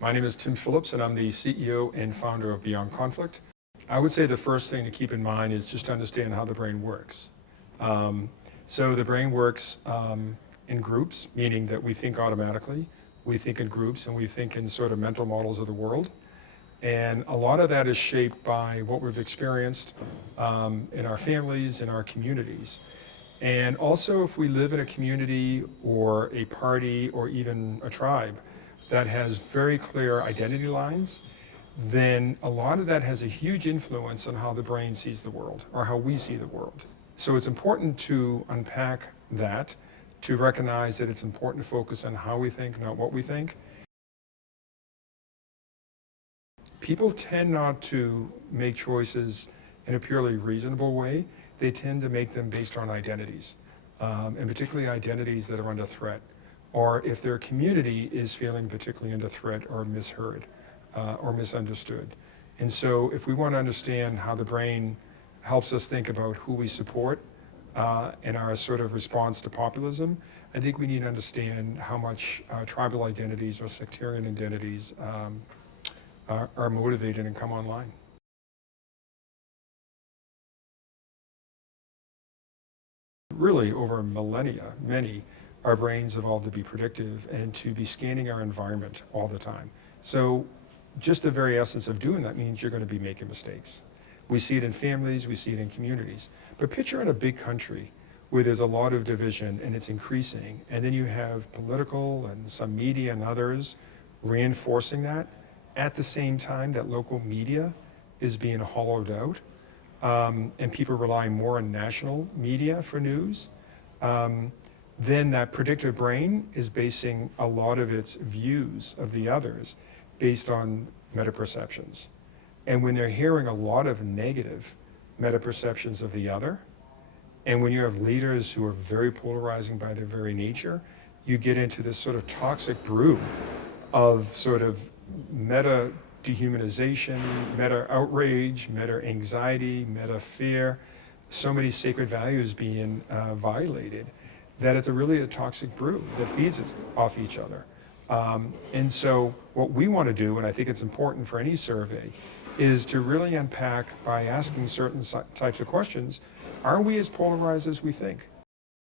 My name is Tim Phillips, and I'm the CEO and founder of Beyond Conflict. I would say the first thing to keep in mind is just to understand how the brain works. So the brain works in groups, meaning that we think automatically, we think in groups, and we think in sort of mental models of the world. And a lot of that is shaped by what we've experienced in our families, in our communities. And also, if we live in a community or a party or even a tribe that has very clear identity lines, then a lot of that has a huge influence on how the brain sees the world or how we see the world. So it's important to unpack that, to recognize that it's important to focus on how we think, not what we think. People tend not to make choices in a purely reasonable way. They tend to make them based on identities, and particularly identities that are under threat, or if their community is feeling particularly under threat or misheard or misunderstood. And so if we want to understand how the brain helps us think about who we support in our sort of response to populism, I think we need to understand how much tribal identities or sectarian identities are motivated and come online. Really, over millennia, our brains evolved to be predictive and to be scanning our environment all the time. So just the very essence of doing that means you're going to be making mistakes. We see it in families, we see it in communities. But picture in a big country where there's a lot of division and it's increasing, and then you have political and some media and others reinforcing that at the same time that local media is being hollowed out. And people rely more on national media for news, then that predictive brain is basing a lot of its views of the others based on meta-perceptions. And when they're hearing a lot of negative meta-perceptions of the other, and when you have leaders who are very polarizing by their very nature, you get into this sort of toxic brew of sort of meta dehumanization, meta outrage, meta anxiety, meta fear, so many sacred values being violated, that it's really a toxic brew that feeds off each other. And so what we want to do, and I think it's important for any survey, is to really unpack by asking certain types of questions. Are we as polarized as we think?